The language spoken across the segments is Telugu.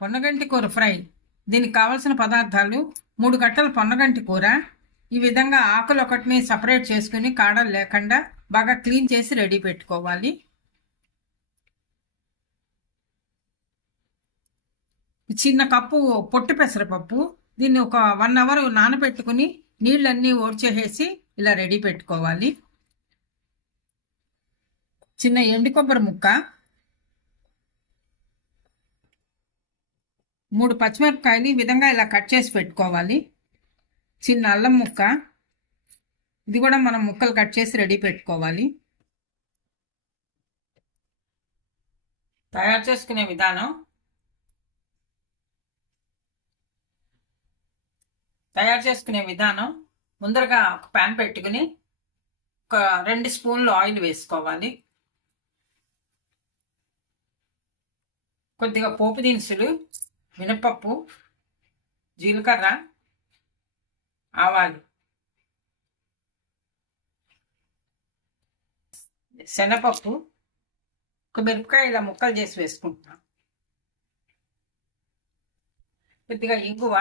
పొన్నగంటి కూర ఫ్రై. దీనికి కావలసిన పదార్థాలు మూడు గట్టల పొన్నగంటి కూర. ఈ విధంగా ఆకులు ఒకటిని సపరేట్ చేసుకుని కాడలు లేకుండా బాగా క్లీన్ చేసి రెడీ పెట్టుకోవాలి. చిన్న కప్పు పొట్టు పెసరపప్పు. దీన్ని ఒక వన్ అవర్ నానబెట్టుకుని నీళ్ళన్నీ ఓడ్చేసేసి ఇలా రెడీ పెట్టుకోవాలి. చిన్న ఎండు కొబ్బరి ముక్క. మూడు పచ్చిమిరపకాయలు ఈ విధంగా ఇలా కట్ చేసి పెట్టుకోవాలి. చిన్న అల్లం ముక్క. ఇది కూడా మనం ముక్కలు కట్ చేసి రెడీ పెట్టుకోవాలి. తయారు చేసుకునే విధానం. తయారు చేసుకునే విధానం. ముందరగా ఒక ప్యాన్ పెట్టుకుని ఒక రెండు స్పూన్లు ఆయిల్ వేసుకోవాలి. కొద్దిగా పోపు దినుసులు మినపప్పు జీలకర్ర ఆవాలు శనగపప్పు ఒక మిరపకాయ ఇలా ముక్కలు చేసి వేసుకుంటున్నా. కొద్దిగా ఇంగువ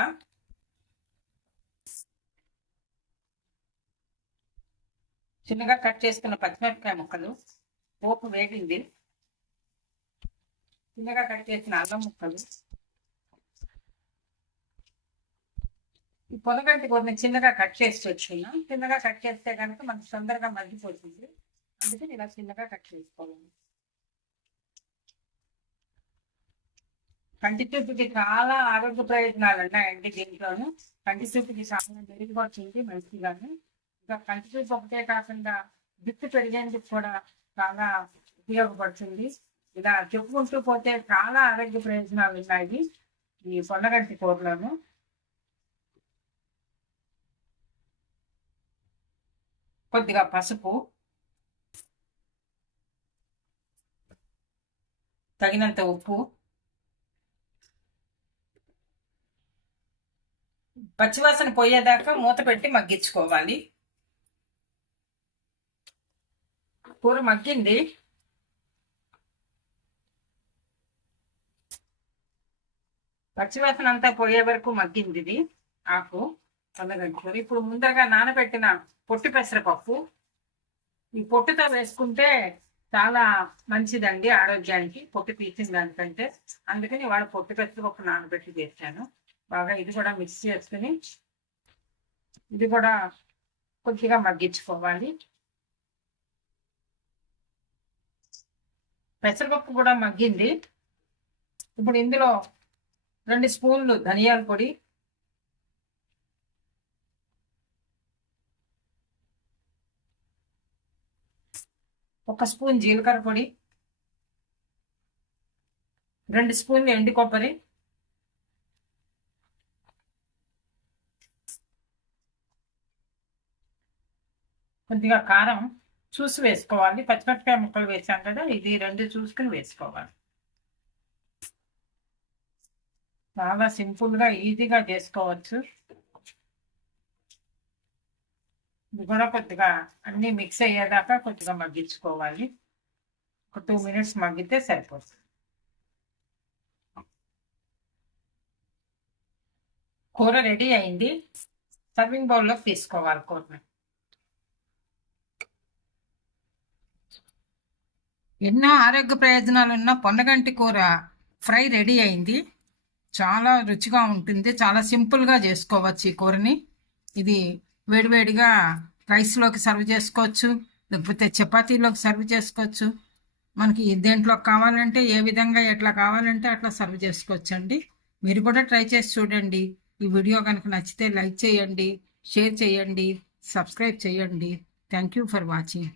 చిన్నగా కట్ చేసుకున్న పచ్చిమిరపకాయ ముక్కలు పోపు వేగింది. చిన్నగా కట్ చేసిన అల్లం ముక్కలు. ఈ పొలగంటి కొన్ని చిన్నగా కట్ చేసి వచ్చుకున్నాం చిన్నగా కట్ చేస్తే కనుక మనకు తొందరగా మగ్గిపోతుంది. అందుకని ఇలా చిన్నగా కట్ చేసుకోవాలి. కంటి చూపుకి చాలా ఆరోగ్య ప్రయోజనాలు ఉన్నాయండి దీంట్లోను. కంటి చూపుకి చాలా మెరుగుపడుతుంది మంచిగాను ఇంకా కంటి చూపు ఒకటే కాకుండా జుట్టు పెరిగేందుకు కూడా చాలా ఉపయోగపడుతుంది. ఇలా చెప్పుకుంటూ పోతే చాలా ఆరోగ్య ప్రయోజనాలు ఉన్నాయి ఈ పొన్నగంటి కూరలోను. కొద్దిగా పసుపు తగినంత ఉప్పు పచ్చివాసన పోయేదాకా మూత పెట్టి మగ్గించుకోవాలి. కూర మగ్గింది. పచ్చివాసన అంతా పోయే వరకు మగ్గింది ఇది ఆకు. పొందగంటుకొని ఇప్పుడు ముందరగా నానబెట్టిన పొట్టు పెసరపప్పు ఈ పొట్టుతో వేసుకుంటే చాలా మంచిదండి ఆరోగ్యానికి. పొట్టు తీసిన దానికంటే అందుకని వాడు పొట్టు పెసరపప్పు నానబెట్టి చేశాను. బాగా ఇది కూడా మిక్స్ చేసుకుని ఇది కూడా కొద్దిగా మగ్గించుకోవాలి. పెసరపప్పు కూడా మగ్గింది. ఇప్పుడు ఇందులో రెండు స్పూన్లు ధనియాల పొడి ఒక స్పూన్ జీలకర్ర పొడి రెండు స్పూన్లు ఎండు కొబ్బరి కొద్దిగా కారం చూసి వేసుకోవాలి. పచ్చిమిరపకాయ ముక్కలు వేసాం కదా ఇది రెండు చూసుకుని వేసుకోవాలి. బాగా సింపుల్గా ఈజీగా చేసుకోవచ్చు. ఇది కూడా కొద్దిగా అన్నీ మిక్స్ అయ్యేదాకా కొద్దిగా మగ్గించుకోవాలి. ఒక టూ మినిట్స్ మగ్గితే సరిపోతుంది. కూర రెడీ అయింది. సర్వింగ్ బౌల్లో తీసుకోవాలి కూరని. ఎన్నో ఆరోగ్య ప్రయోజనాలు ఉన్న పొన్నగంటి కూర ఫ్రై రెడీ అయింది. చాలా రుచిగా ఉంటుంది. చాలా సింపుల్గా చేసుకోవచ్చు ఈ కూరని. ఇది వేడివేడిగా రైస్లోకి సర్వ్ చేసుకోవచ్చు లేకపోతే చపాతీలోకి సర్వ్ చేసుకోవచ్చు. మనకి దేంట్లో కావాలంటే ఏ విధంగా ఎట్లా కావాలంటే అట్లా సర్వ్ చేసుకోవచ్చు అండి మీరు కూడా ట్రై చేసి చూడండి. ఈ వీడియో కనుక నచ్చితే లైక్ చేయండి షేర్ చేయండి సబ్స్క్రైబ్ చేయండి. Thank you for watching.